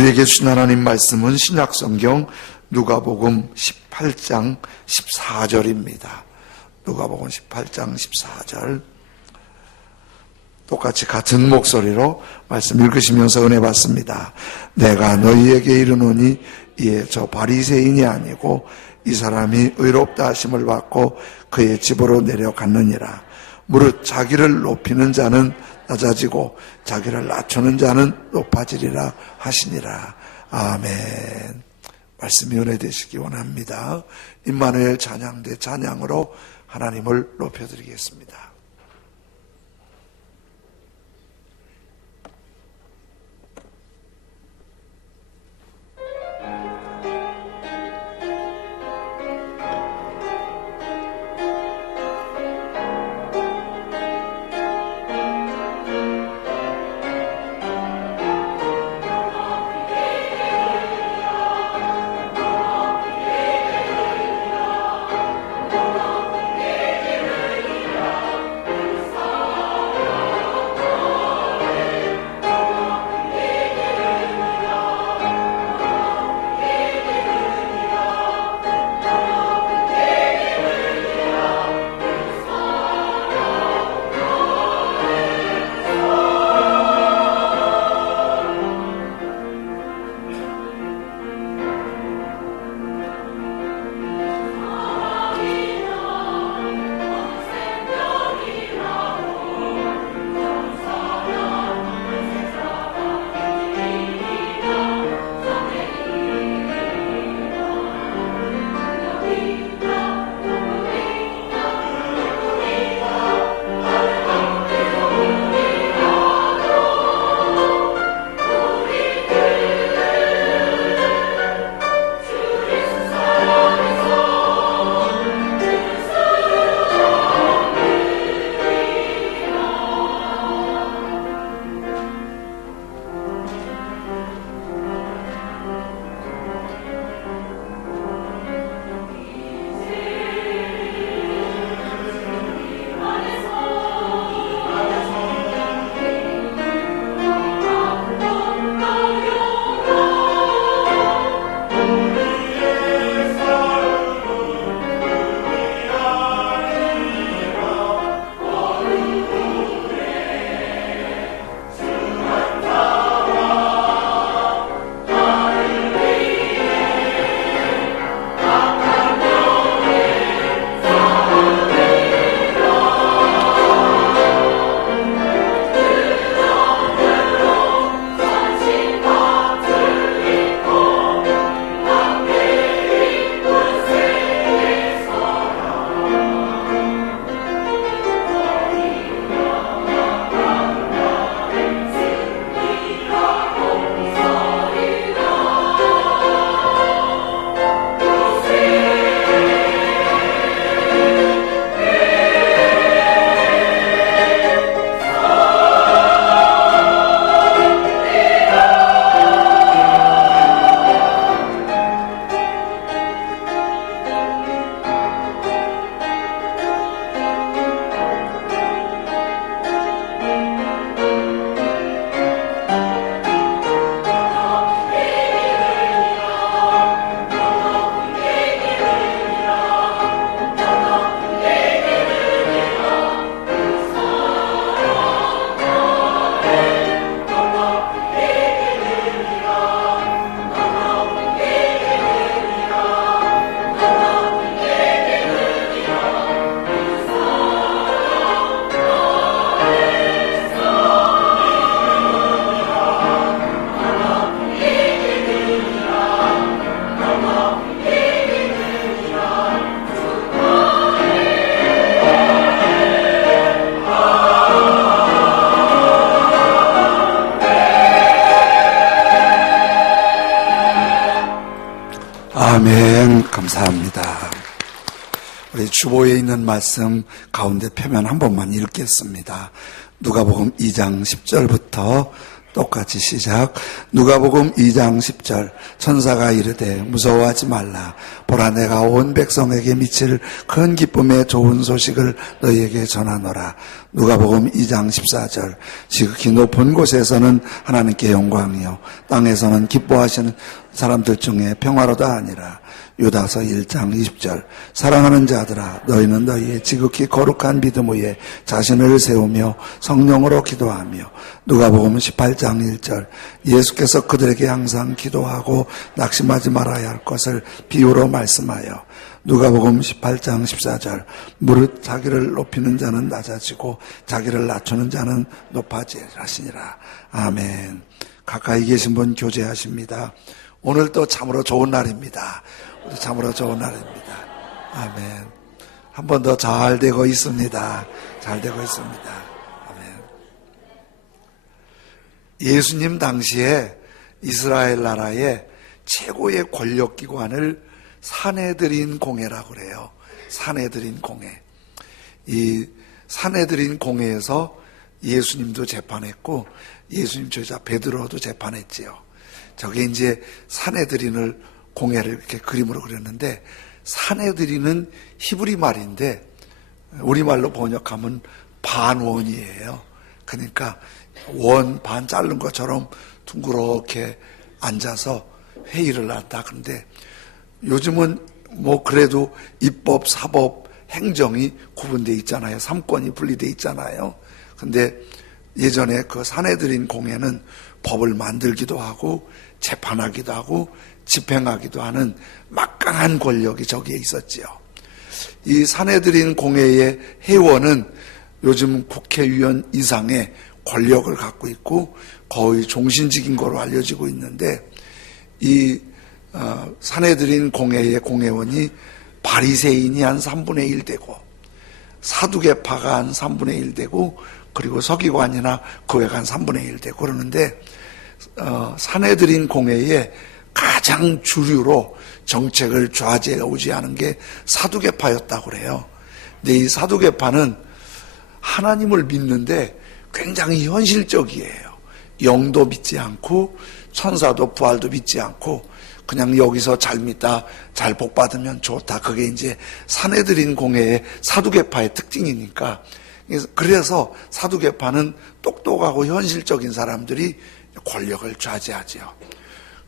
우리에게 주신 하나님 말씀은 신약성경 누가복음 18장 14절입니다. 누가복음 18장 14절 똑같이 같은 목소리로 말씀 읽으시면서 은혜 받습니다. 내가 너희에게 이르노니 이에 저 바리새인이 아니고 이 사람이 의롭다 하심을 받고 그의 집으로 내려갔느니라. 무릇 자기를 높이는 자는 낮아지고 자기를 낮추는 자는 높아지리라 하시니라. 아멘. 말씀이 은혜되시기 원합니다. 임마누엘 찬양대 찬양으로 하나님을 높여드리겠습니다. 아멘. 감사합니다. 우리 주보에 있는 말씀 가운데 표면 한 번만 읽겠습니다. 누가복음 2장 10절부터 똑같이 시작. 누가복음 2장 10절. 천사가 이르되 무서워하지 말라. 보라 내가 온 백성에게 미칠 큰 기쁨의 좋은 소식을 너희에게 전하노라. 누가복음 2장 14절. 지극히 높은 곳에서는 하나님께 영광이요 땅에서는 기뻐하시는 사람들 중에 평화로다 하니라. 유다서 1장 20절. 사랑하는 자들아 너희는 너희의 지극히 거룩한 믿음 위에 자신을 세우며 성령으로 기도하며. 누가복음 18장 1절. 예수께서 그들에게 항상 기도하고 낙심하지 말아야 할 것을 비유로 말씀하여. 누가복음 18장 14절. 무릇 자기를 높이는 자는 낮아지고 자기를 낮추는 자는 높아지시니라. 아멘. 가까이 계신 분 교제하십니다. 오늘 또 참으로 좋은 날입니다. 참으로 좋은 날입니다. 아멘. 한 번 더 잘 되고 있습니다. 잘 되고 있습니다. 아멘. 예수님 당시에 이스라엘 나라의 최고의 권력기관을 산헤드린 공회라고 그래요. 산헤드린 공회. 이 산헤드린 공회에서 예수님도 재판했고 예수님 제자 베드로도 재판했지요. 저게 이제 산헤드린을 공회를 이렇게 그림으로 그렸는데, 산헤드린은 히브리 말인데 우리말로 번역하면 반원이에요. 그러니까 원 반 자른 것처럼 둥그렇게 앉아서 회의를 한다. 그런데 요즘은 뭐 그래도 입법, 사법, 행정이 구분되어 있잖아요. 삼권이 분리되어 있잖아요. 근데 예전에 그 산헤드린 공회는 법을 만들기도 하고 재판하기도 하고 집행하기도 하는 막강한 권력이 저기에 있었지요. 이 산헤드린 공회의 회원은 요즘 국회의원 이상의 권력을 갖고 있고 거의 종신직인 거로 알려지고 있는데, 이 산헤드린 공회의 공회원이 바리새인이 한 3분의 1 되고 사두개파가 한 3분의 1 되고 그리고 서기관이나 그 외가 한 3분의 1 되고 그러는데, 산헤드린 공회의 가장 주류로 정책을 좌지우지하는 게 사두개파였다고 그래요. 근데 이 사두개파는 하나님을 믿는데 굉장히 현실적이에요. 영도 믿지 않고 천사도 부활도 믿지 않고 그냥 여기서 잘 믿다, 잘 복받으면 좋다. 그게 이제 산헤드린 공회의 사두개파의 특징이니까. 그래서 사두개파는 똑똑하고 현실적인 사람들이 권력을 좌지하죠.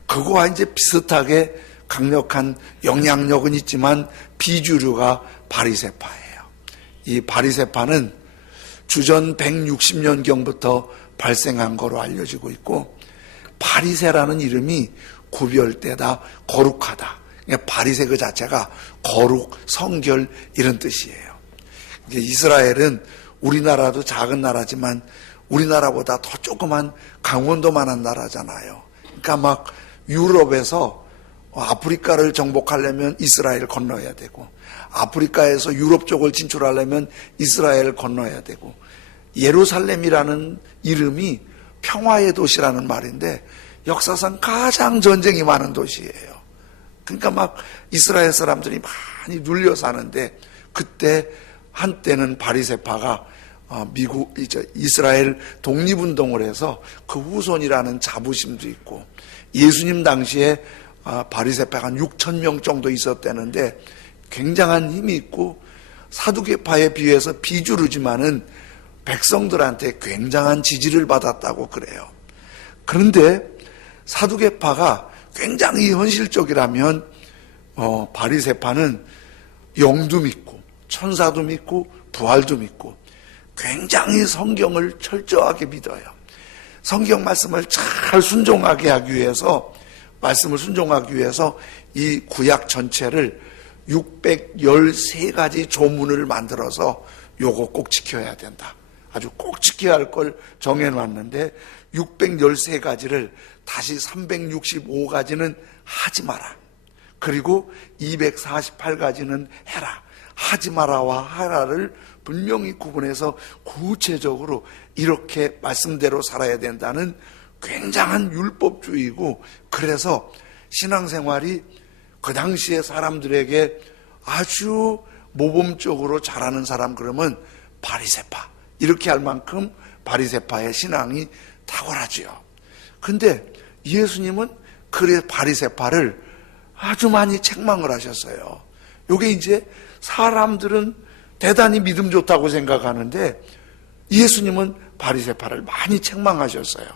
그거와 이제 비슷하게 강력한 영향력은 있지만 비주류가 바리새파예요. 이 바리새파는 주전 160년경부터 발생한 거로 알려지고 있고, 바리새라는 이름이 구별되다, 거룩하다. 그러니까 바리새 그 자체가 거룩, 성결 이런 뜻이에요. 이스라엘은 우리나라도 작은 나라지만 우리나라보다 더 조그만 강원도만한 나라잖아요. 그러니까 막 유럽에서 아프리카를 정복하려면 이스라엘 건너야 되고, 아프리카에서 유럽 쪽을 진출하려면 이스라엘 건너야 되고, 예루살렘이라는 이름이 평화의 도시라는 말인데 역사상 가장 전쟁이 많은 도시예요. 그러니까 막 이스라엘 사람들이 많이 눌려 사는데, 그때 한때는 바리새파가 이스라엘 독립운동을 해서 그 후손이라는 자부심도 있고, 예수님 당시에 바리새파가 한 6천 명 정도 있었다는데 굉장한 힘이 있고, 사두개파에 비해서 비주류지만은 백성들한테 굉장한 지지를 받았다고 그래요. 그런데 사두개파가 굉장히 현실적이라면 바리새파는 영도 믿고 천사도 믿고 부활도 믿고 굉장히 성경을 철저하게 믿어요. 성경 말씀을 잘 순종하게 하기 위해서, 말씀을 순종하기 위해서 이 구약 전체를 613가지 조문을 만들어서 요거 꼭 지켜야 된다. 아주 꼭 지켜야 할 걸 정해놨는데 613가지를 다시 365가지는 하지 마라. 그리고 248가지는 해라. 하지 마라와 하라를 분명히 구분해서 구체적으로 이렇게 말씀대로 살아야 된다는 굉장한 율법주의고, 그래서 신앙생활이 그 당시에 사람들에게 아주 모범적으로 잘하는 사람 그러면 바리새파, 이렇게 할 만큼 바리새파의 신앙이 탁월하지요. 근데 예수님은 그래 바리새파를 아주 많이 책망을 하셨어요. 요게 이제 사람들은 대단히 믿음 좋다고 생각하는데 예수님은 바리새파를 많이 책망하셨어요.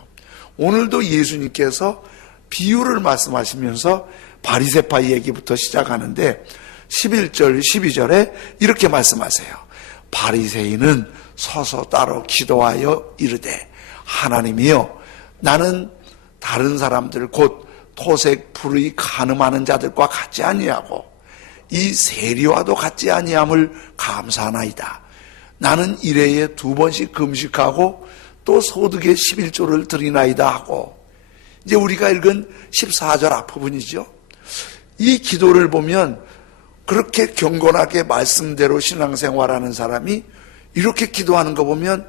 오늘도 예수님께서 비유를 말씀하시면서 바리새파 얘기부터 시작하는데 11절 12절에 이렇게 말씀하세요. 바리새인은 서서 따로 기도하여 이르되 하나님이여 나는 다른 사람들 곧 토색 불의 간음하는 자들과 같지 아니하고 이 세리와도 같지 아니함을 감사하나이다. 나는 일회에 2번씩 금식하고 또 소득의 11조를 드리나이다 하고, 이제 우리가 읽은 14절 앞부분이죠. 이 기도를 보면 그렇게 경건하게 말씀대로 신앙생활하는 사람이 이렇게 기도하는 거 보면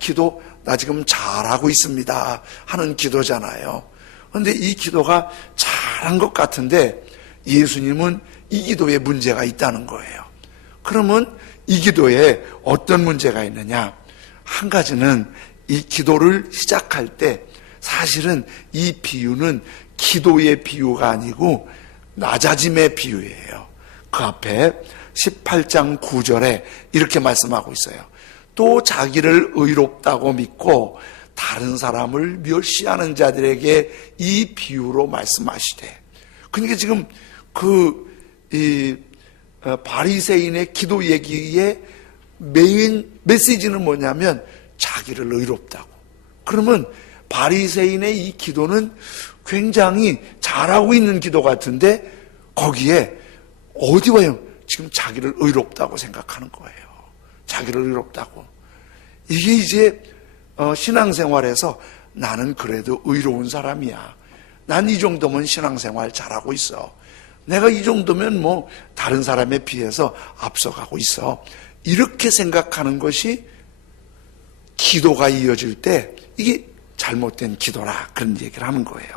기도 나 지금 잘하고 있습니다 하는 기도잖아요. 그런데 이 기도가 잘한 것 같은데 예수님은 이 기도에 문제가 있다는 거예요. 그러면 이 기도에 어떤 문제가 있느냐? 한 가지는 이 기도를 시작할 때 사실은 이 비유는 기도의 비유가 아니고 낮아짐의 비유예요. 그 앞에 18장 9절에 이렇게 말씀하고 있어요. 또 자기를 의롭다고 믿고 다른 사람을 멸시하는 자들에게 이 비유로 말씀하시되, 그러니까 지금 바리새인의 기도 얘기의 메인 메시지는 뭐냐면 자기를 의롭다고. 그러면 바리새인의 이 기도는 굉장히 잘하고 있는 기도 같은데 거기에 어디 와요? 지금 자기를 의롭다고 생각하는 거예요. 자기를 의롭다고. 이게 이제 신앙생활에서 나는 그래도 의로운 사람이야. 난 이 정도면 신앙생활 잘하고 있어. 내가 이 정도면 뭐 다른 사람에 비해서 앞서가고 있어. 이렇게 생각하는 것이 기도가 이어질 때 이게 잘못된 기도라, 그런 얘기를 하는 거예요.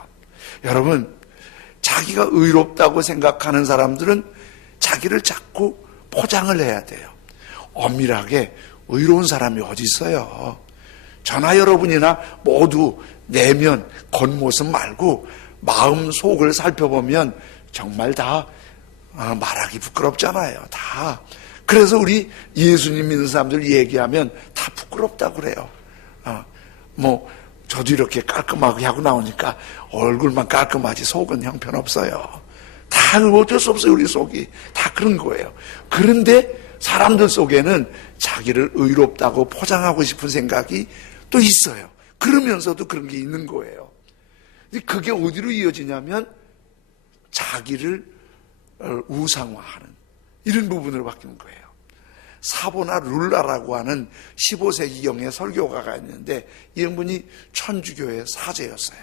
여러분, 자기가 의롭다고 생각하는 사람들은 자기를 자꾸 포장을 해야 돼요. 엄밀하게 의로운 사람이 어디 있어요? 저나 여러분이나 모두 내면 겉모습 말고 마음 속을 살펴보면 정말 다 말하기 부끄럽잖아요. 다. 그래서 우리 예수님 믿는 사람들 얘기하면 다 부끄럽다고 그래요. 저도 이렇게 깔끔하게 하고 나오니까 얼굴만 깔끔하지 속은 형편없어요. 다 어쩔 수 없어요. 우리 속이 다 그런 거예요. 그런데 사람들 속에는 자기를 의롭다고 포장하고 싶은 생각이 또 있어요. 그러면서도 그런 게 있는 거예요. 그게 어디로 이어지냐면 자기를 우상화하는 이런 부분으로 바뀌는 거예요. 사보나 룰라라고 하는 15세기경의 설교가가 있는데 이 분이 천주교의 사제였어요.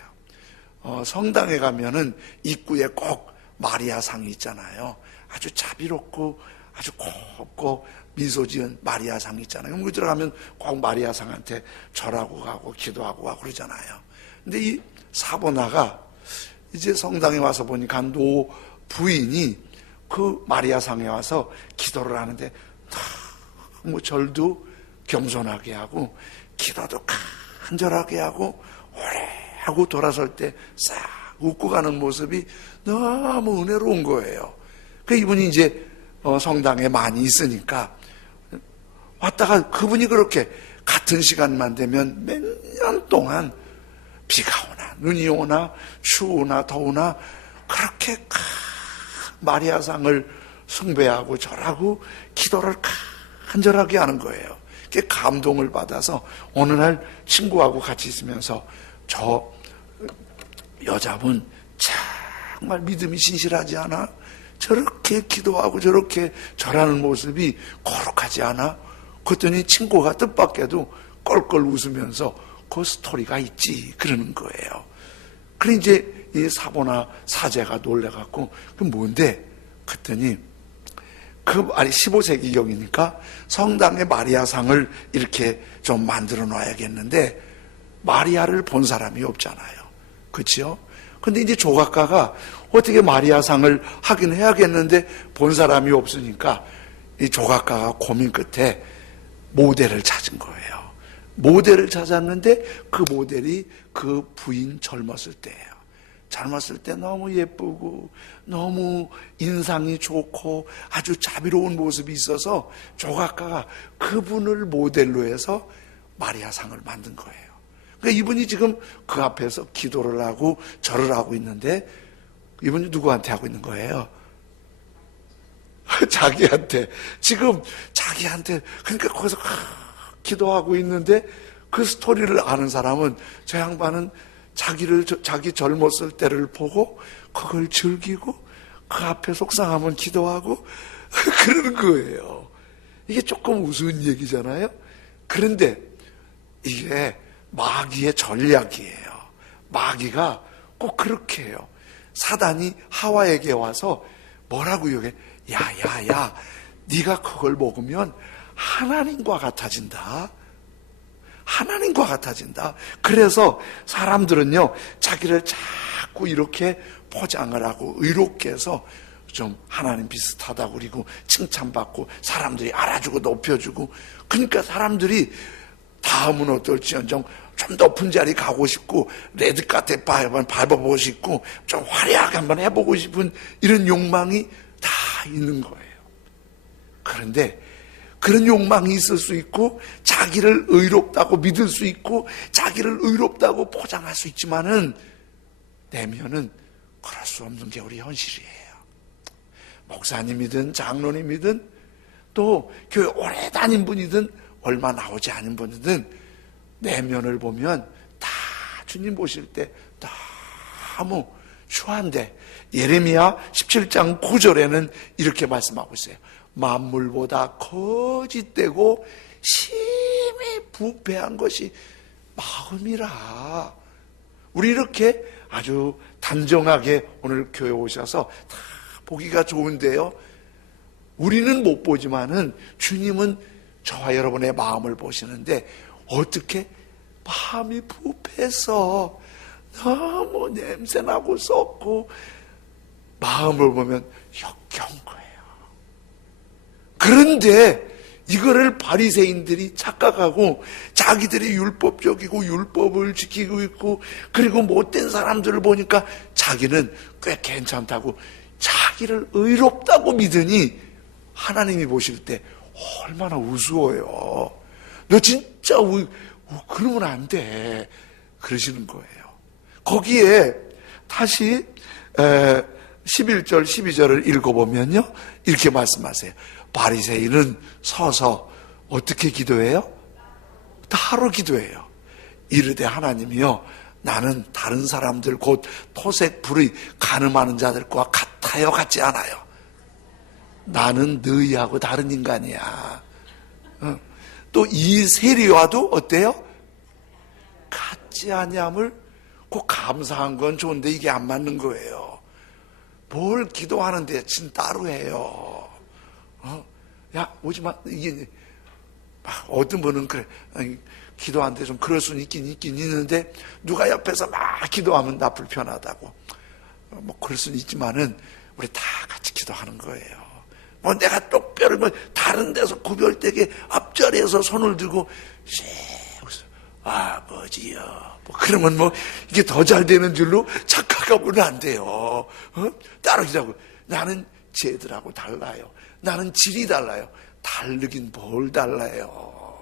성당에 가면은 입구에 꼭 마리아 상이 있잖아요. 아주 자비롭고 아주 곱고 미소 지은 마리아 상이 있잖아요. 그럼 들어가면 꼭 마리아 상한테 절하고 가고 기도하고 가고 그러잖아요. 근데 이 사보나가 이제 성당에 와서 보니까 노 부인이 그 마리아 상에 와서 기도를 하는데 뭐 절도 겸손하게 하고 기도도 간절하게 하고 오래 하고 돌아설 때 싹 웃고 가는 모습이 너무 은혜로운 거예요. 그 이분이 이제 성당에 많이 있으니까 왔다가 그분이 그렇게 같은 시간만 되면 몇 년 동안 비가 오나 눈이 오나 추우나 더우나 그렇게 마리아상을 숭배하고 절하고 기도를 간절하게 하는 거예요. 그게 감동을 받아서 어느 날 친구하고 같이 있으면서 저 여자분 정말 믿음이 신실하지 않아? 저렇게 기도하고 저렇게 절하는 모습이 거룩하지 않아? 그랬더니 친구가 뜻밖에도 껄껄 웃으면서 그 스토리가 있지 그러는 거예요. 그래 이제 이 사보나 사제가 놀래갖고 그 뭔데? 그랬더니 15세기경이니까 성당에 마리아상을 이렇게 좀 만들어 놔야겠는데 마리아를 본 사람이 없잖아요. 그렇죠? 근데 이제 조각가가 어떻게 마리아상을 하긴 해야겠는데 본 사람이 없으니까 이 조각가가 고민 끝에 모델을 찾은 거예요. 모델을 찾았는데 그 모델이 그 부인 젊었을 때예요. 젊었을 때 너무 예쁘고 너무 인상이 좋고 아주 자비로운 모습이 있어서 조각가가 그분을 모델로 해서 마리아상을 만든 거예요. 그러니까 이분이 지금 그 앞에서 기도를 하고 절을 하고 있는데 이분이 누구한테 하고 있는 거예요? 자기한테. 지금 자기한테. 그러니까 거기서 기도하고 있는데 그 스토리를 아는 사람은 저 양반은 자기 젊었을 때를 보고 그걸 즐기고 그 앞에 속상하면 기도하고 그러는 거예요. 이게 조금 우스운 얘기잖아요. 그런데 이게 마귀의 전략이에요. 마귀가 꼭 그렇게 해요. 사단이 하와에게 와서 뭐라고 얘기해? 야, 네가 그걸 먹으면 하나님과 같아진다. 하나님과 같아진다. 그래서 사람들은요, 자기를 자꾸 이렇게 포장을 하고 의롭게 해서 좀 하나님 비슷하다고 그리고 칭찬받고 사람들이 알아주고 높여주고, 그러니까 사람들이 다음은 어떨지언정 좀 높은 자리 가고 싶고 레드카펫 한번 밟아보고 싶고 좀 화려하게 한번 해보고 싶은 이런 욕망이 다 있는 거예요. 그런데 그런 욕망이 있을 수 있고 자기를 의롭다고 믿을 수 있고 자기를 의롭다고 포장할 수 있지만은 내면은 그럴 수 없는 게 우리 현실이에요. 목사님이든 장로님이든 또 교회 오래 다닌 분이든 얼마 나오지 않은 분이든 내면을 보면 다 주님 보실 때 너무 추한데, 예레미야 17장 9절에는 이렇게 말씀하고 있어요. 만물보다 거짓되고 심히 부패한 것이 마음이라. 우리 이렇게 아주 단정하게 오늘 교회 오셔서 다 보기가 좋은데요, 우리는 못 보지만은 주님은 저와 여러분의 마음을 보시는데 어떻게 마음이 부패해서 너무 냄새나고 썩고 마음을 보면 역겨운 거예요. 그런데 이거를 바리새인들이 착각하고 자기들이 율법적이고 율법을 지키고 있고 그리고 못된 사람들을 보니까 자기는 꽤 괜찮다고 자기를 의롭다고 믿으니 하나님이 보실 때 얼마나 우스워요. 너 진짜 그러면 안 돼. 그러시는 거예요. 거기에 다시 11절 12절을 읽어보면요, 이렇게 말씀하세요. 바리새인은 서서 어떻게 기도해요? 따로 기도해요. 이르되 하나님이여, 나는 다른 사람들 곧 토색 불의 간음하는 자들과 같아요, 같지 않아요? 나는 너희하고 다른 인간이야. 또 이 세리와도 어때요? 같지 아니함을 꼭 감사한 건 좋은데 이게 안 맞는 거예요. 뭘 기도하는데 진 따로 해요. 야, 오지마. 이게 어떤 분은 그래, 기도하는데 좀 그럴 수는 있긴 있는데 누가 옆에서 막 기도하면 나 불편하다고. 뭐 그럴 수는 있지만은 우리 다 같이 기도하는 거예요. 뭐 내가 똑바로 뭐 다른 데서 구별되게 앞자리에서 손을 들고 아버지요, 뭐 그러면 뭐 이게 더 잘 되는 줄로 착각하고는 안 돼요. 따로 기도하고, 나는 쟤들하고 달라요. 나는 질이 달라요. 다르긴 뭘 달라요.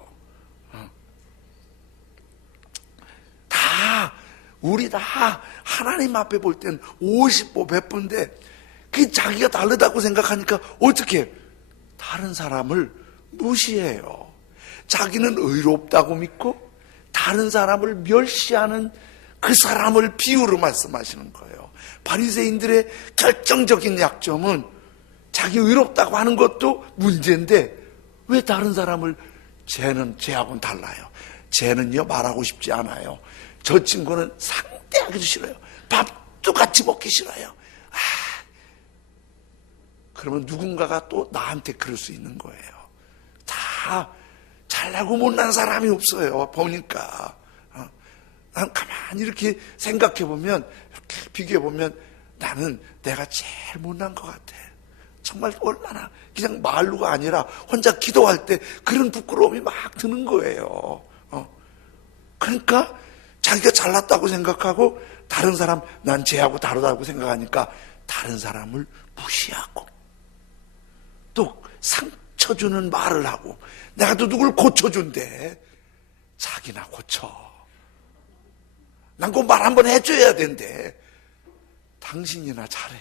우리 다 하나님 앞에 볼 때는 50보 100보인데 그 자기가 다르다고 생각하니까 어떻게 다른 사람을 무시해요. 자기는 의롭다고 믿고 다른 사람을 멸시하는 그 사람을 비유로 말씀하시는 거예요. 바리새인들의 결정적인 약점은 자기 의롭다고 하는 것도 문제인데 왜 다른 사람을, 쟤하고는 달라요. 쟤는요 말하고 싶지 않아요. 저 친구는 상대하기도 싫어요. 밥도 같이 먹기 싫어요. 그러면 누군가가 또 나한테 그럴 수 있는 거예요. 다 잘나고 못난 사람이 없어요. 보니까 난 가만히 이렇게 생각해보면, 이렇게 비교해보면 나는 내가 제일 못난 것 같아. 정말 얼마나 그냥 말로가 아니라 혼자 기도할 때 그런 부끄러움이 막 드는 거예요. 그러니까 자기가 잘났다고 생각하고 다른 사람, 난 쟤하고 다르다고 생각하니까 다른 사람을 무시하고 또 상처 주는 말을 하고, 내가 또 누굴 고쳐준대. 자기나 고쳐. 난 그 말 한번 해줘야 된대. 당신이나 잘해.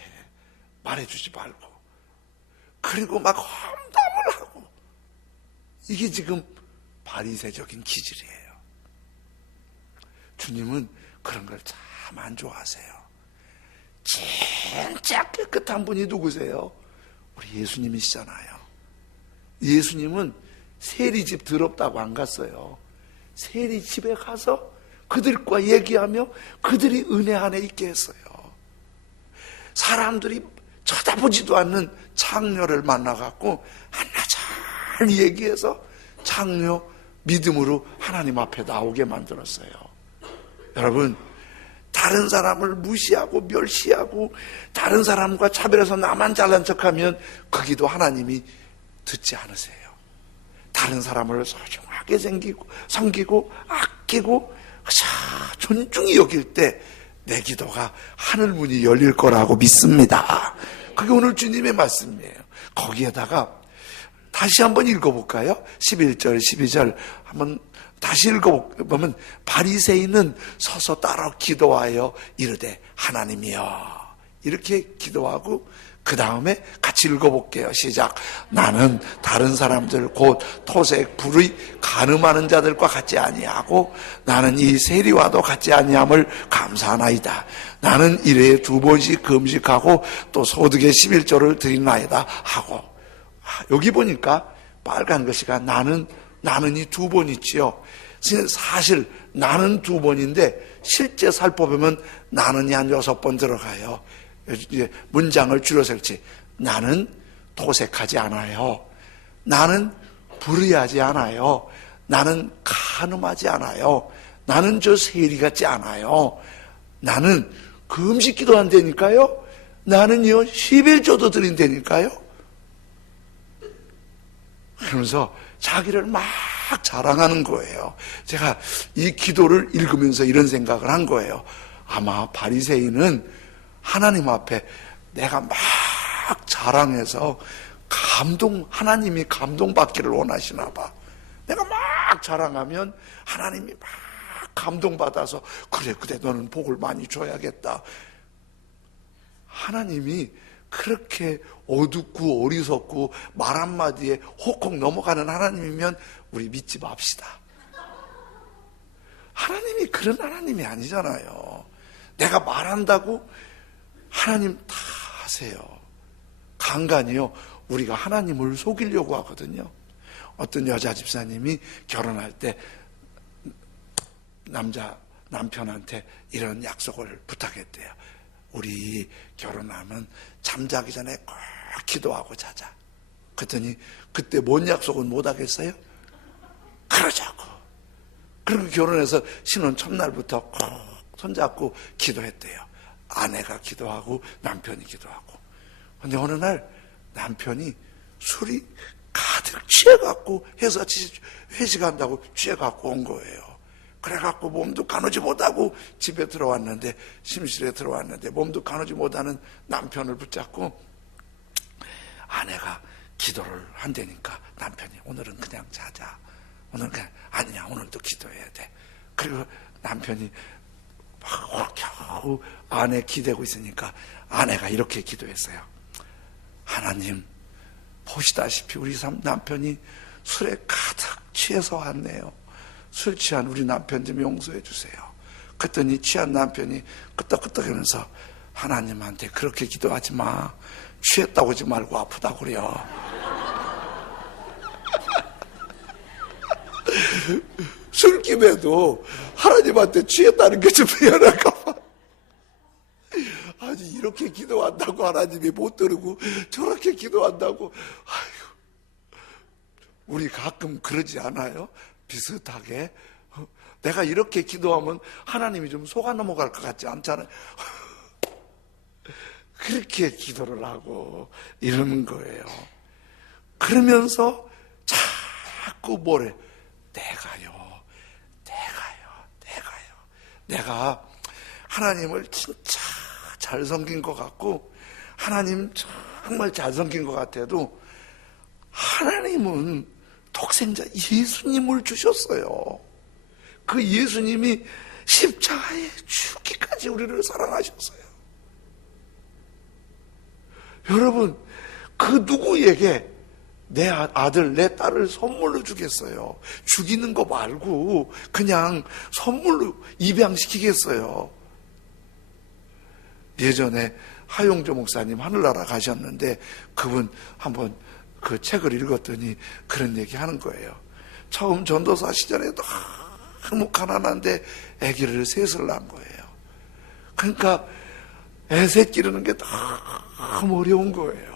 말해주지 말고. 그리고 막 험담을 하고. 이게 지금 바리새적인 기질이에요. 주님은 그런 걸 참 안 좋아하세요. 진짜 깨끗한 분이 누구세요? 우리 예수님이시잖아요. 예수님은 세리집 더럽다고 안 갔어요. 세리집에 가서 그들과 얘기하며 그들이 은혜 안에 있게 했어요. 사람들이 쳐다보지도 않는 창녀를 만나갖고 하나 잘 얘기해서 창녀 믿음으로 하나님 앞에 나오게 만들었어요. 여러분, 다른 사람을 무시하고 멸시하고 다른 사람과 차별해서 나만 잘난 척하면 거기도 하나님이 듣지 않으세요. 다른 사람을 소중하게 섬기고 아끼고 존중히 여길 때 내 기도가 하늘문이 열릴 거라고 믿습니다. 그게 오늘 주님의 말씀이에요. 거기에다가 다시 한번 읽어볼까요? 11절 12절 한번 다시 읽어보면, 바리새인은 서서 따라 기도하여 이르되 하나님이여, 이렇게 기도하고 그 다음에 같이 읽어볼게요. 시작. 나는 다른 사람들 곧 토색 불의 간음하는 자들과 같지 아니하고 나는 이 세리와도 같지 아니함을 감사하나이다. 나는 일에 2번씩 금식하고 또 소득의 11조를 드리나이다 하고. 여기 보니까 빨간 글씨가 나는이 2번 있지요. 사실 나는 2번인데 실제 살펴보면 나는이 한 6번 들어가요. 이제 문장을 줄여서 읽지. 나는 토색하지 않아요. 나는 불의하지 않아요. 나는 간음하지 않아요. 나는 저 세리 같지 않아요. 나는 금식 기도 한다니까요. 나는요 11조도 드린다니까요. 그러면서 자기를 막 자랑하는 거예요. 제가 이 기도를 읽으면서 이런 생각을 한 거예요. 아마 바리새인은 하나님 앞에 내가 막 자랑해서 하나님이 감동받기를 원하시나 봐. 내가 막 자랑하면 하나님이 막 감동받아서 그래 너는 복을 많이 줘야겠다. 하나님이 그렇게 어둡고 어리석고 말 한마디에 혹혹 넘어가는 하나님이면 우리 믿지 맙시다. 하나님이 그런 하나님이 아니잖아요. 내가 말한다고 하나님 다 하세요. 간간이요, 우리가 하나님을 속이려고 하거든요. 어떤 여자 집사님이 결혼할 때 남편한테 이런 약속을 부탁했대요. 우리 결혼하면 잠자기 전에 꼭 기도하고 자자. 그랬더니 그때 뭔 약속은 못 하겠어요? 그러자고. 그리고 결혼해서 신혼 첫날부터 꼭 손잡고 기도했대요. 아내가 기도하고 남편이 기도하고. 근데 어느 날 남편이 술이 가득 취해갖고 회사 회식한다고 취해갖고 온 거예요. 그래갖고 몸도 가누지 못하고 집에 들어왔는데, 심실에 들어왔는데 몸도 가누지 못하는 남편을 붙잡고 아내가 기도를 한다니까 남편이 오늘은 그냥 자자. 오늘은 그냥 아니야, 오늘도 기도해야 돼. 그리고 남편이 막 겨우 아내 기대고 있으니까 아내가 이렇게 기도했어요. 하나님, 보시다시피 우리 남편이 술에 가득 취해서 왔네요. 술 취한 우리 남편 좀 용서해 주세요. 그랬더니 취한 남편이 끄떡끄떡하면서 하나님한테 그렇게 기도하지 마. 취했다고 하지 말고 아프다고 그래요. 술김에도 하나님한테 취했다는 게 좀 미안할까 봐. 아니, 이렇게 기도한다고 하나님이 못 들으고 저렇게 기도한다고. 아이고, 우리 가끔 그러지 않아요? 비슷하게. 내가 이렇게 기도하면 하나님이 좀 속아 넘어갈 것 같지 않잖아요? 그렇게 기도를 하고 이러는 거예요. 그러면서 자꾸 뭐래? 내가요. 내가 하나님을 진짜 잘 섬긴 것 같고 하나님 정말 잘 섬긴 것 같아도 하나님은 독생자 예수님을 주셨어요. 그 예수님이 십자가에 죽기까지 우리를 사랑하셨어요. 여러분, 그 누구에게 내 아들, 내 딸을 선물로 주겠어요? 죽이는 거 말고 그냥 선물로 입양시키겠어요? 예전에 하용조 목사님 하늘나라 가셨는데 그분 한번 그 책을 읽었더니 그런 얘기 하는 거예요. 처음 전도사 시절에 너무 가난한데 아기를 셋을 낳은 거예요. 그러니까 애 셋 기르는 게 너무 어려운 거예요.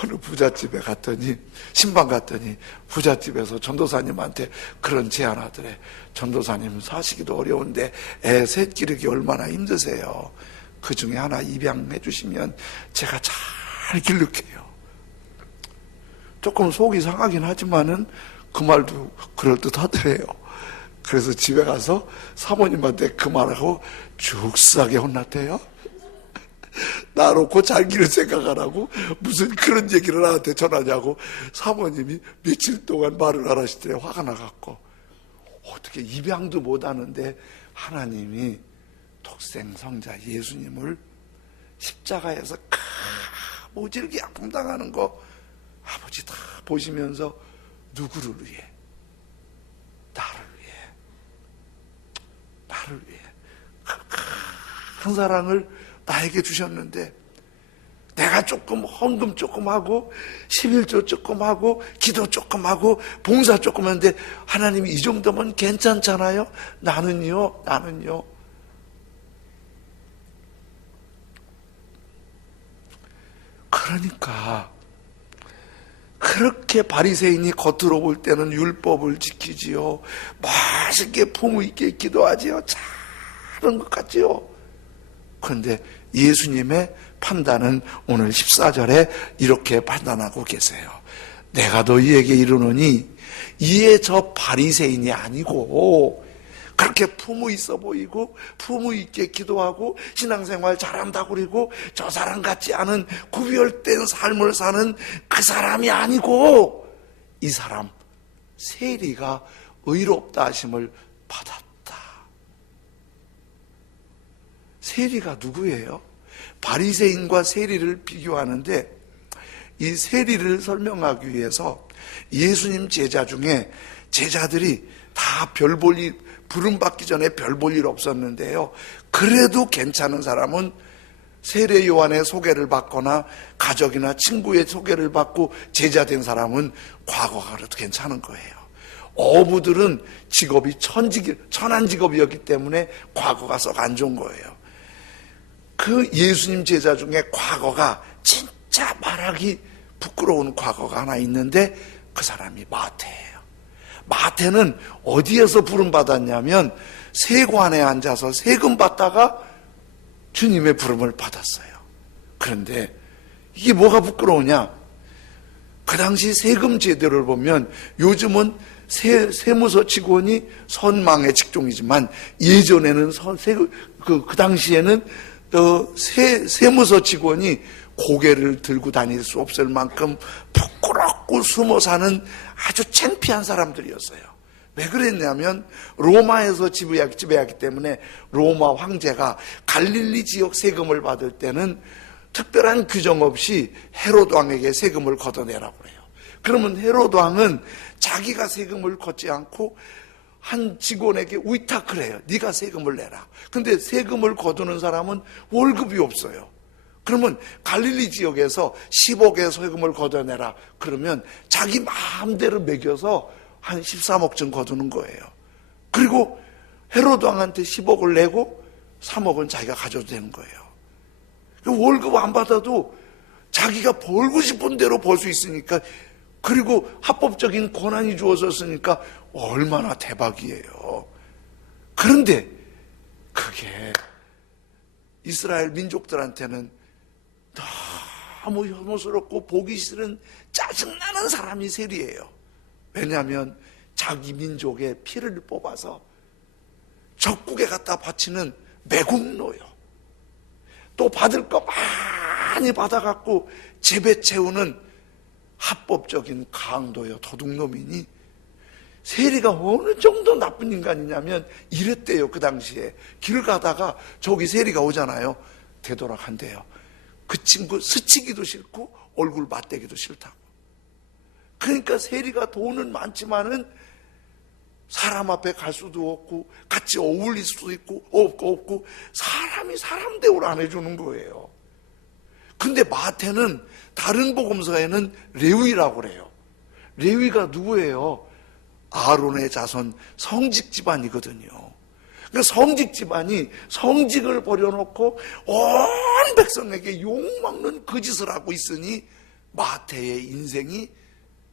어느 부잣집에 갔더니, 신방 갔더니 부잣집에서 전도사님한테 그런 제안하더래. 전도사님 사시기도 어려운데 애 셋 기르기 얼마나 힘드세요. 그 중에 하나 입양해 주시면 제가 잘 기를게요. 조금 속이 상하긴 하지만은 그 말도 그럴듯하더래요. 그래서 집에 가서 사모님한테 그 말하고 죽사게 혼났대요. 나놓고 잘 기를 생각하라고 무슨 그런 얘기를 나한테 전하냐고 사모님이 며칠 동안 말을 안 하시더래요. 화가 나갖고. 어떻게 입양도 못하는데 하나님이 독생 성자 예수님을 십자가에서 모질게 아픔당하는 거 아버지 다 보시면서 누구를 위해? 나를 위해 큰 사랑을 나에게 주셨는데 내가 조금 헌금 조금 하고 11조 조금 하고 기도 조금 하고 봉사 조금 하는데 하나님이 이 정도면 괜찮잖아요. 나는요. 그러니까 그렇게 바리새인이 겉으로 볼 때는 율법을 지키지요. 맛있게 품위 있게 기도하지요. 잘하는 것 같지요. 그런데 예수님의 판단은 오늘 14절에 이렇게 판단하고 계세요. 내가 너희에게 이르노니 이에 저 바리새인이 아니고 그렇게 품위 있어 보이고 품위 있게 기도하고 신앙생활 잘한다고 그러고 저 사람 같지 않은 구별된 삶을 사는 그 사람이 아니고 이 사람 세리가 의롭다 하심을 받았다. 세리가 누구예요? 바리새인과 세리를 비교하는데 이 세리를 설명하기 위해서 예수님 제자 중에 제자들이 다 별 볼 일, 부름 받기 전에 별 볼 일 없었는데요. 그래도 괜찮은 사람은 세례 요한의 소개를 받거나 가족이나 친구의 소개를 받고 제자 된 사람은 과거가 그래도 괜찮은 거예요. 어부들은 직업이 천한 직업이었기 때문에 과거가 썩 안 좋은 거예요. 그 예수님 제자 중에 과거가 진짜 말하기 부끄러운 과거가 하나 있는데 그 사람이 마태예요. 마태는 어디에서 부름받았냐면 세관에 앉아서 세금 받다가 주님의 부름을 받았어요. 그런데 이게 뭐가 부끄러우냐? 그 당시 세금 제도를 보면 요즘은 세무서 직원이 선망의 직종이지만 예전에는 그 당시에는 세무서 직원이 고개를 들고 다닐 수 없을 만큼 부끄럽고 숨어 사는 아주 창피한 사람들이었어요. 왜 그랬냐면 로마에서 지배하기 때문에 로마 황제가 갈릴리 지역 세금을 받을 때는 특별한 규정 없이 헤로드 왕에게 세금을 걷어내라고 그래요. 그러면 헤로드 왕은 자기가 세금을 걷지 않고 한 직원에게 위탁을 해요. 네가 세금을 내라. 근데 세금을 거두는 사람은 월급이 없어요. 그러면 갈릴리 지역에서 10억의 세금을 걷어내라. 그러면 자기 마음대로 매겨서 한 13억쯤 거두는 거예요. 그리고 헤로드 왕한테 10억을 내고 3억은 자기가 가져도 되는 거예요. 월급 안 받아도 자기가 벌고 싶은 대로 벌 수 있으니까, 그리고 합법적인 권한이 주어졌으니까 얼마나 대박이에요. 그런데 그게 이스라엘 민족들한테는 너무 혐오스럽고 보기 싫은 짜증나는 사람이 세리예요. 왜냐하면 자기 민족의 피를 뽑아서 적국에 갖다 바치는 매국노요. 또 받을 거 많이 받아갖고 재배 채우는 합법적인 강도요, 도둑놈이니 세리가 어느 정도 나쁜 인간이냐면 이랬대요. 그 당시에 길 가다가 저기 세리가 오잖아요. 되돌아간대요. 그 친구 스치기도 싫고 얼굴 맞대기도 싫다고. 그러니까 세리가 돈은 많지만은 사람 앞에 갈 수도 없고 같이 어울릴 수도 있고 없고 사람이 사람 대우를 안 해주는 거예요. 근데 마태는 다른 복음서에는 레위라고 그래요. 레위가 누구예요? 아론의 자손 성직 집안이거든요. 그러니까 성직 집안이 성직을 버려놓고 온 백성에게 욕먹는 그 짓을 하고 있으니 마태의 인생이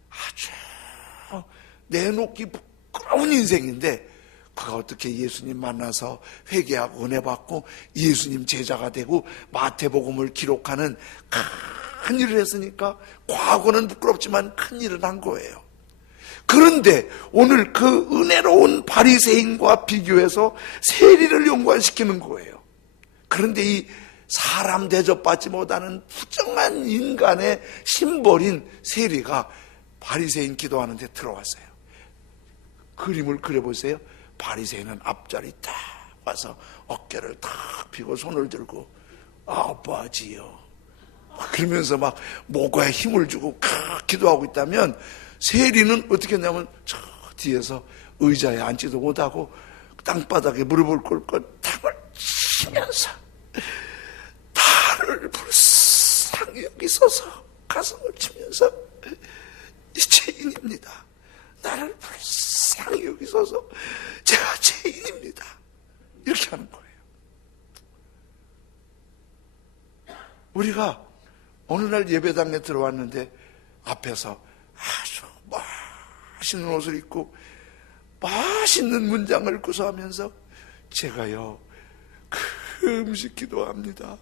아주 내놓기 부끄러운 인생인데, 그가 어떻게 예수님 만나서 회개하고 은혜 받고 예수님 제자가 되고 마태복음을 기록하는 큰 일을 했으니까 과거는 부끄럽지만 큰 일을 한 거예요. 그런데 오늘 그 은혜로운 바리새인과 비교해서 세리를 연관시키는 거예요. 그런데 이 사람 대접받지 못하는 부정한 인간의 심벌인 세리가 바리새인 기도하는 데 들어왔어요. 그림을 그려보세요. 바리새인은 앞자리 딱 와서 어깨를 탁 펴고 손을 들고 아버지요 그러면서 막 목에 힘을 주고 기도하고 있다면, 세리는 어떻게 했냐면 저 뒤에서 의자에 앉지도 못하고 땅바닥에 무릎을 꿇고 탁을 치면서 나를 불쌍히 여기소서 가슴을 치면서 이 죄인입니다. 나를 불쌍히 여기소서 제가 죄인입니다. 이렇게 하는 거예요. 우리가 어느 날 예배당에 들어왔는데 앞에서 아주 맛있는 옷을 입고 맛있는 문장을 구사하면서 제가요 금식 기도합니다,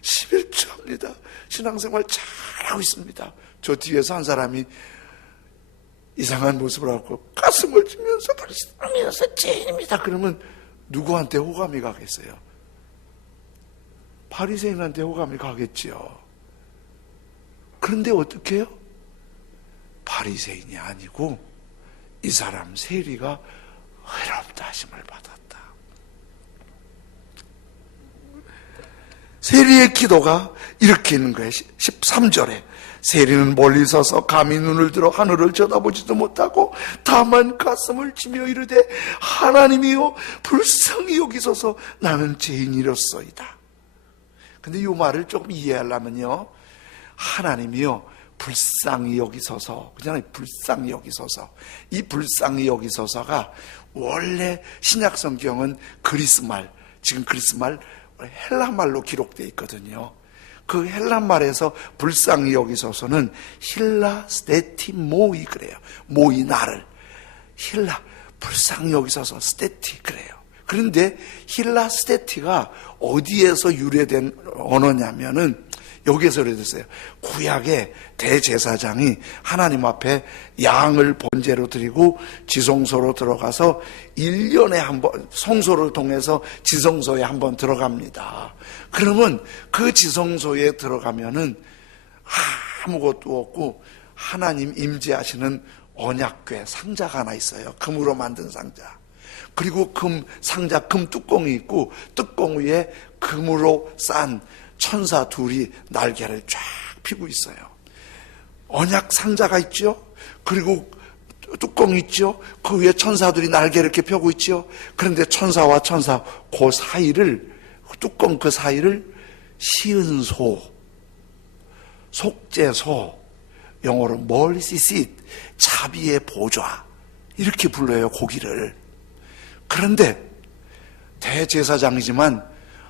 11조합니다, 신앙생활 잘하고 있습니다. 저 뒤에서 한 사람이 이상한 모습을 하고 가슴을 치면서 불쌍해서 죄인입니다 그러면 누구한테 호감이 가겠어요? 바리새인한테 호감이 가겠지요. 그런데 어떻게 해요? 바리새인이 아니고 이 사람 세리가 의롭다 하심을 받았다. 세리의 기도가 이렇게 있는 거예요. 13절에 세리는 멀리 서서 감히 눈을 들어 하늘을 쳐다보지도 못하고 다만 가슴을 치며 이르되 하나님이여 불쌍히 여기소서 나는 죄인이로소이다. 근데 이 말을 조금 이해하려면요, 하나님이여 불쌍히 여기소서 그잖아요. 불쌍히 여기소서. 이 불쌍히 여기소서가 원래 신약 성경은 그리스말, 지금 그리스말 헬라말로 기록되어 있거든요. 그 헬라말에서 불쌍히 여기소서는 힐라 스테티 모이 그래요. 모이 나를 힐라 불쌍히 여기소서 스테티 그래요. 그런데 힐라 스테티가 어디에서 유래된 언어냐면은 여기에서 유래됐어요. 구약의 대제사장이 하나님 앞에 양을 번제로 드리고 지성소로 들어가서 1년에 한 번 성소를 통해서 지성소에 한 번 들어갑니다. 그러면 그 지성소에 들어가면은 아무것도 없고 하나님 임재하시는 언약궤 상자가 하나 있어요. 금으로 만든 상자. 그리고 상자 금 뚜껑이 있고 뚜껑 위에 금으로 싼 천사 둘이 날개를 쫙 펴고 있어요. 언약 상자가 있죠. 그리고 뚜껑이 있죠. 그 위에 천사들이 날개를 이렇게 펴고 있죠. 그런데 천사와 천사 그 사이를, 뚜껑 그 사이를 시은소, 속죄소, 영어로 mercy seat, 자비의 보좌 이렇게 불러요. 고기를. 그런데 대제사장이지만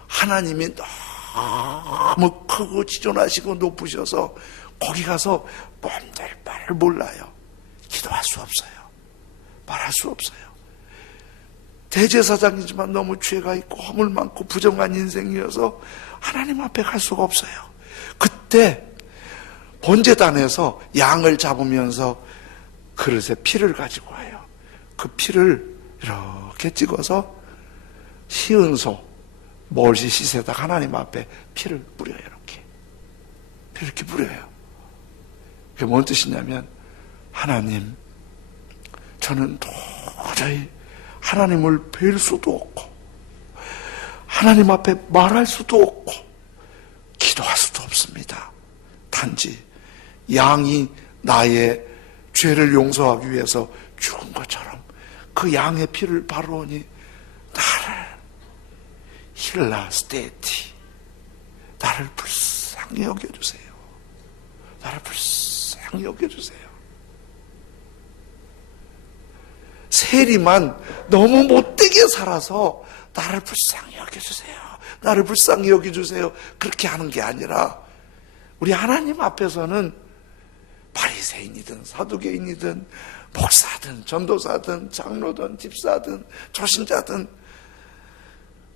하나님이 너무 크고 지존하시고 높으셔서 거기 가서 뭔들 말을 몰라요. 기도할 수 없어요. 말할 수 없어요. 대제사장이지만 너무 죄가 있고 허물 많고 부정한 인생이어서 하나님 앞에 갈 수가 없어요. 그때 번제단에서 양을 잡으면서 그릇에 피를 가지고 와요. 그 피를 이렇게 찍어서 시은소 몰시 씻에다 하나님 앞에 피를 뿌려요. 이렇게 뿌려요. 그게 뭔 뜻이냐면, 하나님, 저는 도저히 하나님을 뵐 수도 없고 하나님 앞에 말할 수도 없고 기도할 수도 없습니다. 단지 양이 나의 죄를 용서하기 위해서 죽은 것처럼 그 양의 피를 바르오니 나를 힐라 스테티, 나를 불쌍히 여겨주세요. 나를 불쌍히 여겨주세요. 세리만 너무 못되게 살아서 나를 불쌍히 여겨주세요. 나를 불쌍히 여겨주세요. 그렇게 하는 게 아니라 우리 하나님 앞에서는 바리새인이든 사두개인이든 목사든 전도사든 장로든 집사든 초신자든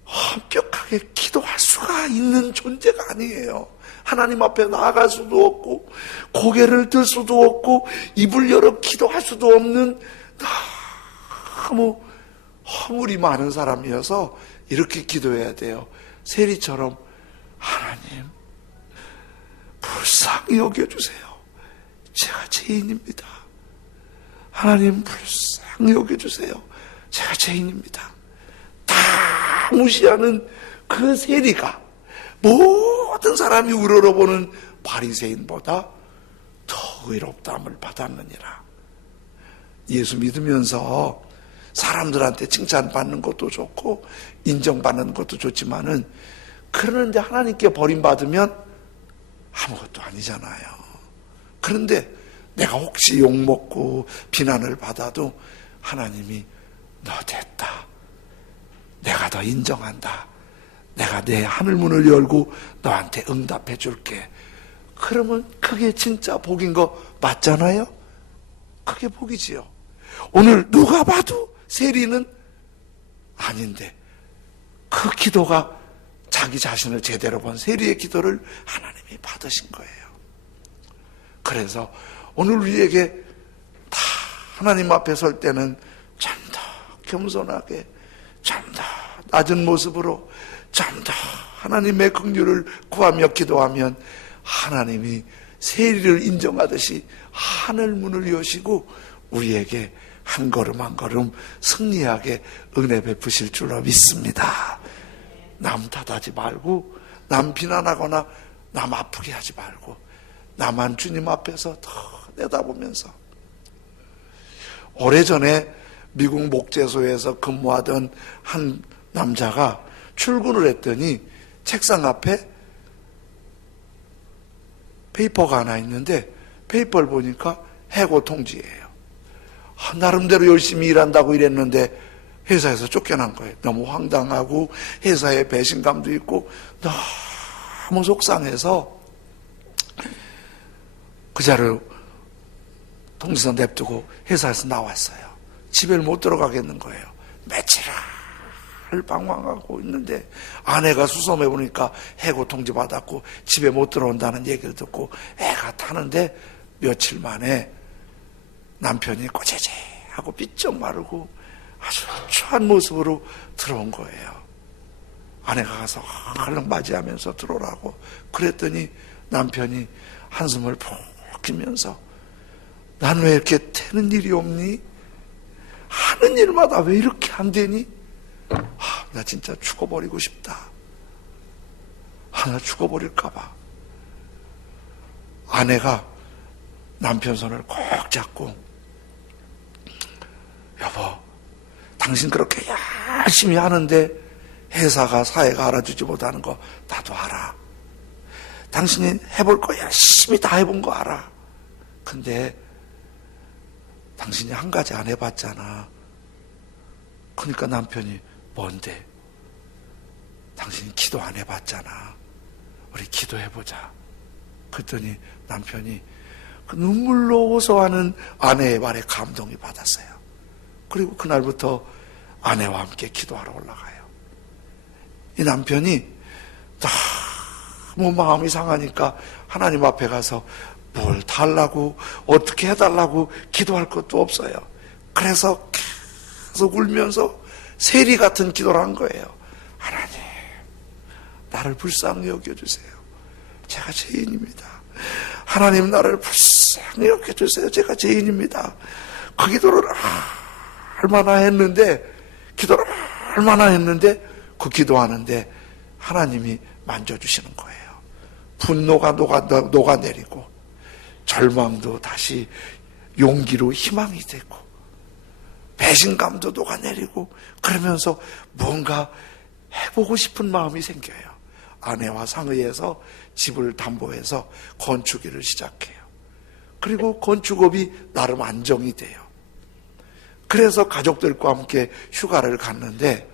엄격하게 기도할 수가 있는 존재가 아니에요. 하나님 앞에 나아갈 수도 없고 고개를 들 수도 없고 입을 열어 기도할 수도 없는 너무 허물이 많은 사람이어서 이렇게 기도해야 돼요. 세리처럼 하나님 불쌍히 여겨주세요. 제가 죄인입니다. 하나님 불쌍히 여겨주세요. 제가 죄인입니다. 다 무시하는 그 세리가 모든 사람이 우러러보는 바리새인보다 더 의롭다함을 받았느니라. 예수 믿으면서 사람들한테 칭찬받는 것도 좋고 인정받는 것도 좋지만은, 그러는데 하나님께 버림받으면 아무것도 아니잖아요. 그런데 내가 혹시 욕먹고 비난을 받아도 하나님이 너 됐다, 내가 너 인정한다, 내가 내 하늘문을 열고 너한테 응답해 줄게, 그러면 그게 진짜 복인 거 맞잖아요. 그게 복이지요. 오늘 누가 봐도 세리는 아닌데 그 기도가 자기 자신을 제대로 본 세리의 기도를 하나님이 받으신 거예요. 그래서 오늘 우리에게 다 하나님 앞에 설 때는 좀 더 겸손하게, 좀 더 낮은 모습으로, 좀 더 하나님의 긍휼을 구하며 기도하면 하나님이 세리를 인정하듯이 하늘 문을 여시고 우리에게 한 걸음 한 걸음 승리하게 은혜 베푸실 줄로 믿습니다. 남 탓하지 말고, 남 비난하거나 남 아프게 하지 말고 나만 주님 앞에서 더 내다보면서. 오래전에 미국 목재소에서 근무하던 한 남자가 출근을 했더니 책상 앞에 페이퍼가 하나 있는데 페이퍼를 보니까 해고 통지예요. 나름대로 열심히 일한다고 이랬는데 회사에서 쫓겨난 거예요. 너무 황당하고 회사에 배신감도 있고 너무 속상해서 그 자를 통지서 냅두고 회사에서 나왔어요. 집에 못 들어가겠는 거예요. 며칠을 방황하고 있는데 아내가 수소문해 보니까 해고 통지 받았고 집에 못 들어온다는 얘기를 듣고 애가 타는데 며칠 만에 남편이 꼬재재하고 삐쩍 마르고 아주 추한 모습으로 들어온 거예요. 아내가 가서 얼른 맞이하면서 들어오라고 그랬더니 남편이 한숨을 푹 쉬면서 난 왜 이렇게 태는 일이 없니? 하는 일마다 왜 이렇게 안 되니? 나 진짜 죽어버리고 싶다. 나 죽어버릴까봐. 아내가 남편 손을 꼭 잡고, 여보, 당신 그렇게 열심히 하는데 회사가 사회가 알아주지 못하는 거 나도 알아. 당신이 해볼 거 열심히 다 해본 거 알아. 근데 당신이 한 가지 안 해봤잖아. 그러니까 남편이 뭔데? 당신이 기도 안 해봤잖아. 우리 기도해보자. 그랬더니 남편이 그 눈물로 호소하는 아내의 말에 감동이 받았어요. 그리고 그날부터 아내와 함께 기도하러 올라가요. 이 남편이 너무 마음이 상하니까 하나님 앞에 가서 뭘 달라고 어떻게 해달라고 기도할 것도 없어요. 그래서 계속 울면서 세리 같은 기도를 한 거예요. 하나님, 나를 불쌍히 여겨주세요. 제가 죄인입니다. 하나님, 나를 불쌍히 여겨주세요. 제가 죄인입니다. 그 기도를 얼마나 했는데, 그 기도하는데 하나님이 만져주시는 거예요. 분노가 녹아내리고, 절망도 다시 용기로 희망이 되고, 배신감도 녹아내리고, 그러면서 뭔가 해보고 싶은 마음이 생겨요. 아내와 상의해서 집을 담보해서 건축일을 시작해요. 그리고 건축업이 나름 안정이 돼요. 그래서 가족들과 함께 휴가를 갔는데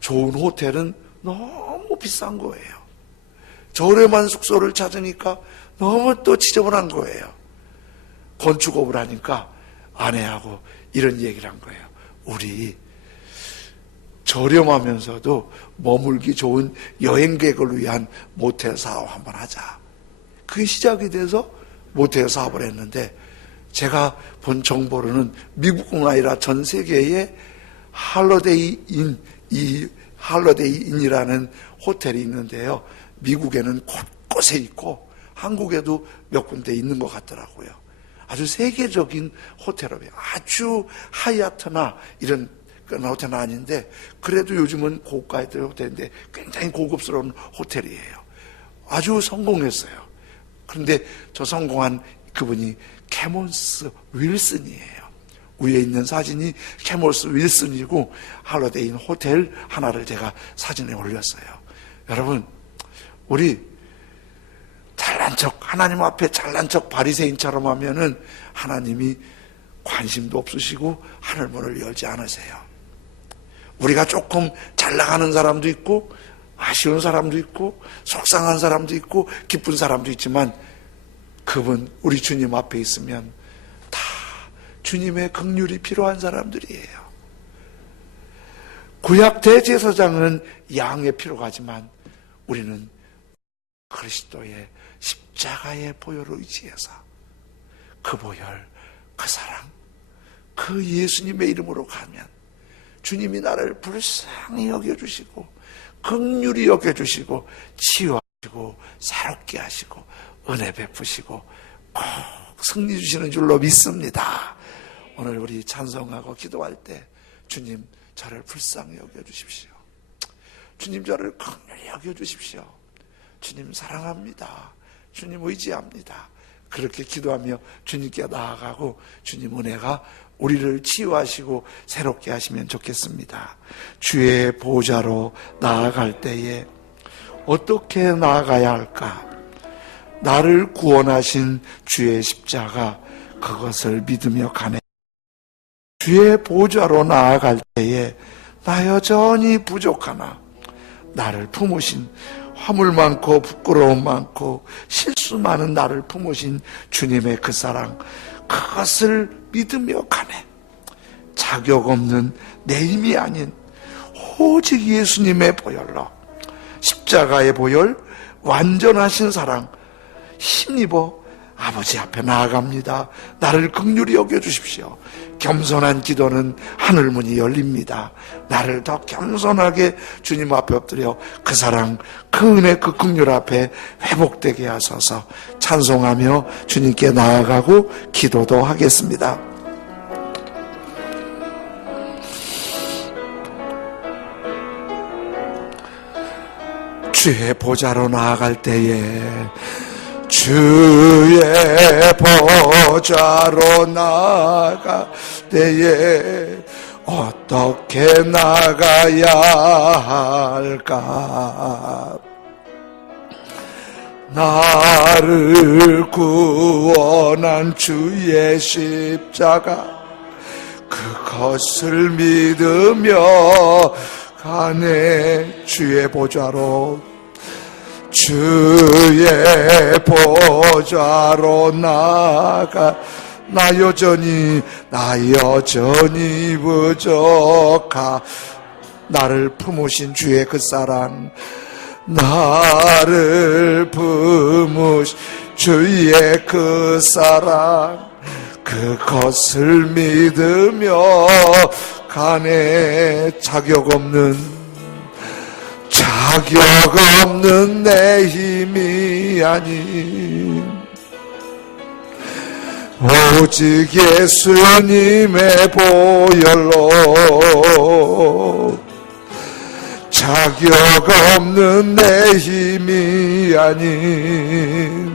좋은 호텔은 너무 비싼 거예요. 저렴한 숙소를 찾으니까 너무 또 지저분한 거예요. 건축업을 하니까 아내하고 이런 얘기를 한 거예요. 우리 저렴하면서도 머물기 좋은 여행객을 위한 모텔 사업 한번 하자. 그게 시작이 돼서 모텔 사업을 했는데, 제가 본 정보로는 미국뿐 아니라 전 세계에 할러데이인이라는 호텔이 있는데요. 미국에는 곳곳에 있고 한국에도 몇 군데 있는 것 같더라고요. 아주 세계적인 호텔업이에요. 아주 하얏트나 이런 호텔은 아닌데, 그래도 요즘은 고가의 호텔인데 굉장히 고급스러운 호텔이에요. 아주 성공했어요. 그런데 저 성공한 그분이 캐몬스 윌슨이에요. 위에 있는 사진이 캐몬스 윌슨이고, 할러데인 호텔 하나를 제가 사진에 올렸어요. 여러분, 우리 잘난 척, 하나님 앞에 잘난 척 바리새인처럼 하면은 하나님이 관심도 없으시고 하늘문을 열지 않으세요. 우리가 조금 잘 나가는 사람도 있고, 아쉬운 사람도 있고, 속상한 사람도 있고, 기쁜 사람도 있지만, 그분, 우리 주님 앞에 있으면 다 주님의 긍휼이 필요한 사람들이에요. 구약 대제사장은 양의 피로 가지만 우리는 그리스도의 십자가의 보혈을 의지해서 그 보혈, 그 사랑, 그 예수님의 이름으로 가면 주님이 나를 불쌍히 여겨주시고 긍휼히 여겨주시고 치유하시고 새롭게 하시고 은혜 베푸시고 꼭 승리 주시는 줄로 믿습니다. 오늘 우리 찬송하고 기도할 때 주님 저를 불쌍히 여겨주십시오. 주님 저를 긍휼히 여겨주십시오. 주님 사랑합니다. 주님 의지합니다. 그렇게 기도하며 주님께 나아가고 주님 은혜가 우리를 치유하시고 새롭게 하시면 좋겠습니다. 주의 보좌로 나아갈 때에 어떻게 나아가야 할까? 나를 구원하신 주의 십자가, 그것을 믿으며 가네. 주의 보좌로 나아갈 때에 나 여전히 부족하나 나를 품으신, 화물 많고 부끄러움 많고 실수 많은 나를 품으신 주님의 그 사랑, 그것을 믿으며 가네. 자격 없는 내 힘이 아닌 오직 예수님의 보혈로, 십자가의 보혈, 완전하신 사랑 힘입어 아버지 앞에 나아갑니다. 나를 긍휼히 여겨주십시오. 겸손한 기도는 하늘문이 열립니다. 나를 더 겸손하게 주님 앞에 엎드려 그 사랑, 그 은혜, 그 긍휼 앞에 회복되게 하소서. 찬송하며 주님께 나아가고 기도도 하겠습니다. 주의 보좌로 나아갈 때에, 주의 보좌로 나아갈 때에 어떻게 나가야 할까? 나를 구원한 주의 십자가, 그것을 믿으며 가네. 주의 보좌로, 주의 보좌로 나가. 나 여전히 부족하. 나를 품으신 주의 그 사랑, 나를 품으신 주의 그 사랑, 그것을 믿으며 가네. 자격 없는 자격 없는 내 힘이 아닌 오직 예수님의 보혈로 자격 없는 내 힘이 아닌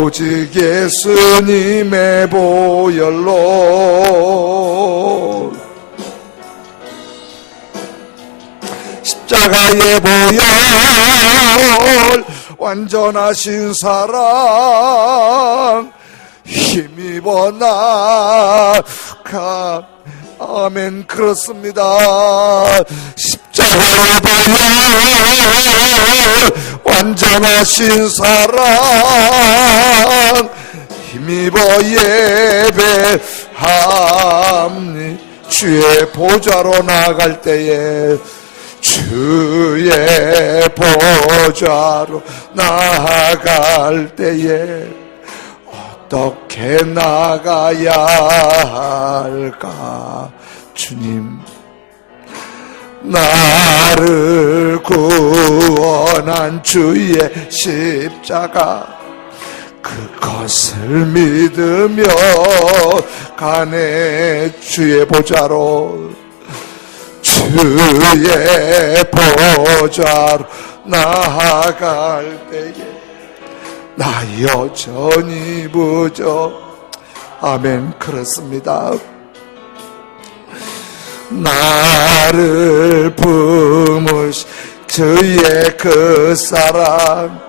오직 예수님의 보혈로 십자가의 보혈 완전하신 사랑 힘입어 나가 아멘. 그렇습니다. 십자가의 보혈 완전하신 사랑 힘입어 예배함니 주의 보좌로 나아갈 때에 주의 보좌로 나아갈 때에 어떻게 나가야 할까? 주님, 나를 구원한 주의 십자가 그것을 믿으며 가네. 주의 보좌로 주의 보좌로 나아갈 때에 나 여전히 부족. 아멘. 그렇습니다. 나를 품으신 주의 그 사랑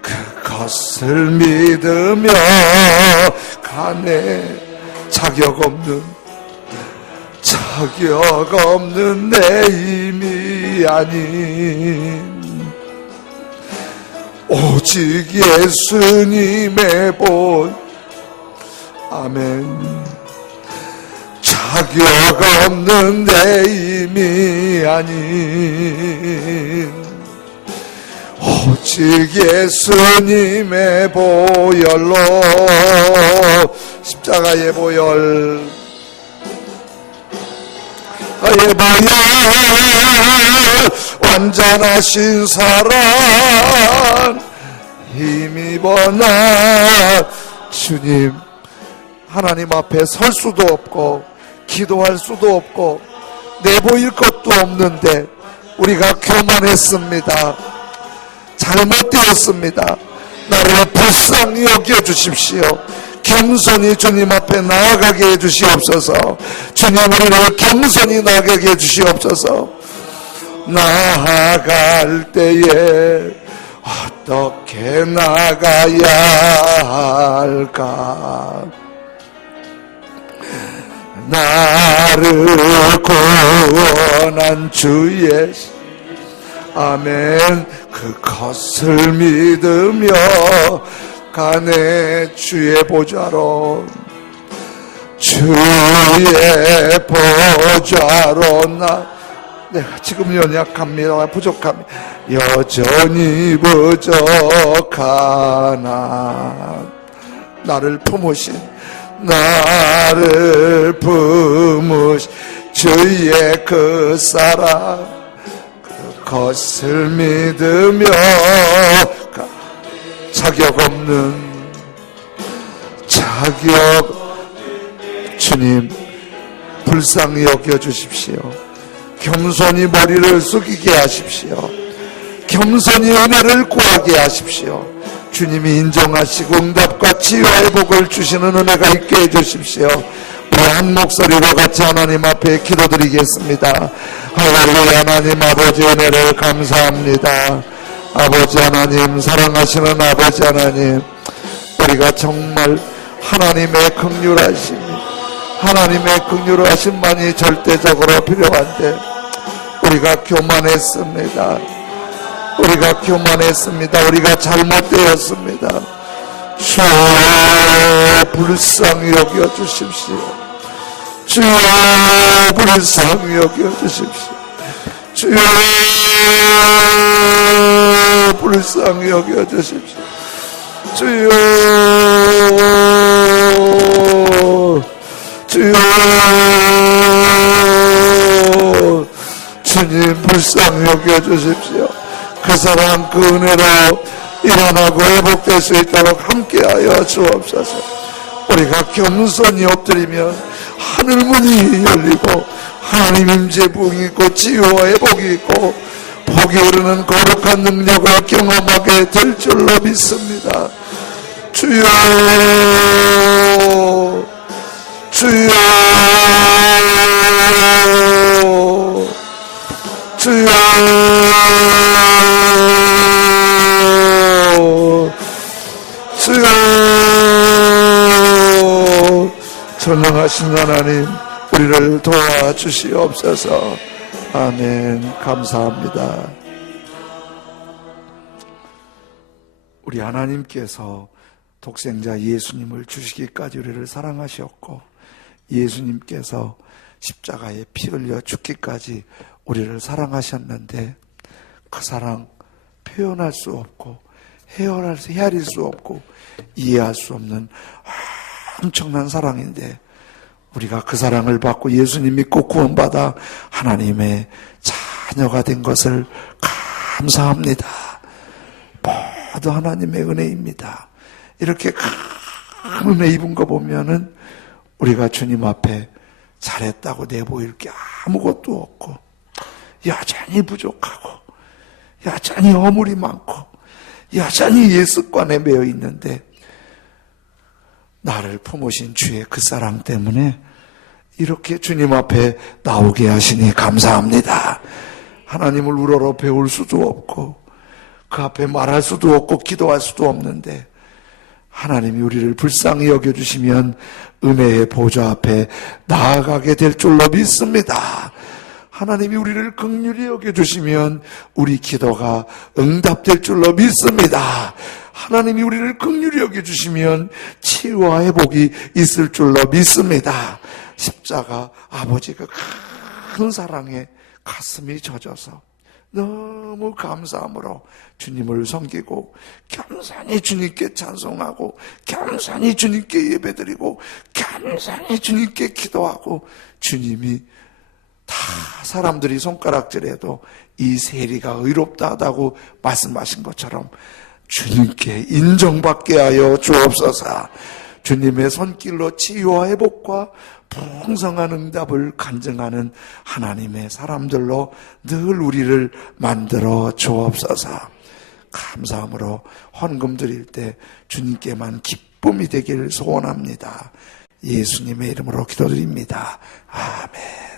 그것을 믿으며 가네. 자격 없는 내 힘이 아닌 오직 예수님의 본. 아멘. 자격 없는 내 힘이 아닌 오직 예수님의 보혈로 십자가의 보혈 완전하신 사랑 힘입어 나. 주님, 하나님 앞에 설 수도 없고 기도할 수도 없고 내보일 것도 없는데 우리가 교만했습니다. 잘못되었습니다. 나를 불쌍히 여겨주십시오. 겸손히 주님 앞에 나아가게 해주시옵소서. 주님, 우리를 겸손히 나아가게 해주시옵소서. 나아갈 때에 어떻게 나가야 할까? 나를 구원한 주의 아멘 그것을 믿으며 가네. 주의 보좌로 주의 보좌로 내가 지금 연약합니다. 부족합니다. 여전히 부족하나 나를 품으신 주의 그 사랑 그것을 믿으며 자격 주님 불쌍히 여겨주십시오. 겸손히 머리를 숙이게 하십시오. 겸손히 은혜를 구하게 하십시오. 주님이 인정하시고 응답과 치유의 복을 주시는 은혜가 있게 해주십시오. 우리 한 목소리로 같이 하나님 앞에 기도드리겠습니다. 할렐루야. 하나님 아버지 은혜를 감사합니다. 아버지 하나님, 사랑하시는 아버지 하나님, 우리가 정말 하나님의 긍휼하심만이 절대적으로 필요한데 우리가 교만했습니다. 우리가 잘못되었습니다. 주여 불쌍히 여겨주십시오. 주여 불쌍히 여겨주십시오. 주여 불쌍히 여겨주십시오. 주여 주님 불쌍히 여겨주십시오. 그 사랑 그 은혜로 일어나고 회복될 수 있도록 함께하여 주옵소서. 우리가 겸손히 엎드리면 하늘문이 열리고 하나님 임재 부흥이 있고 치유와 회복이 있고 복이 오르는 거룩한 능력을 경험하게 될 줄로 믿습니다. 주여 주여 주여 주여 전능하신 하나님 우리를 도와주시옵소서. 아멘. 감사합니다. 우리 하나님께서 독생자 예수님을 주시기까지 우리를 사랑하셨고 예수님께서 십자가에 피 흘려 죽기까지 우리를 사랑하셨는데 그 사랑 표현할 수 없고 헤아릴 수 없고 이해할 수 없는 엄청난 사랑인데 우리가 그 사랑을 받고 예수님 믿고 구원받아 하나님의 자녀가 된 것을 감사합니다. 모두 하나님의 은혜입니다. 이렇게 큰 은혜 입은 거 보면은 우리가 주님 앞에 잘했다고 내보일 게 아무것도 없고 여전히 부족하고 여전히 허물이 많고 여전히 옛 습관에 매여 있는데 나를 품으신 주의 그 사랑 때문에 이렇게 주님 앞에 나오게 하시니 감사합니다. 하나님을 우러러 배울 수도 없고 그 앞에 말할 수도 없고 기도할 수도 없는데 하나님이 우리를 불쌍히 여겨주시면 은혜의 보좌 앞에 나아가게 될 줄로 믿습니다. 하나님이 우리를 긍휼히 여겨주시면 우리 기도가 응답될 줄로 믿습니다. 하나님이 우리를 긍휼히 여겨주시면 치유와 회복이 있을 줄로 믿습니다. 십자가 아버지 그 큰 사랑에 가슴이 젖어서 너무 감사함으로 주님을 섬기고 겸손히 주님께 찬송하고 겸손히 주님께 예배드리고 겸손히 주님께 기도하고 주님이 다 사람들이 손가락질해도 이 세리가 의롭다 하다고 말씀하신 것처럼 주님께 인정받게 하여 주옵소서. 주님의 손길로 치유와 회복과 풍성한 응답을 간증하는 하나님의 사람들로 늘 우리를 만들어 주옵소서. 감사함으로 헌금 드릴 때 주님께만 기쁨이 되길 소원합니다. 예수님의 이름으로 기도드립니다. 아멘.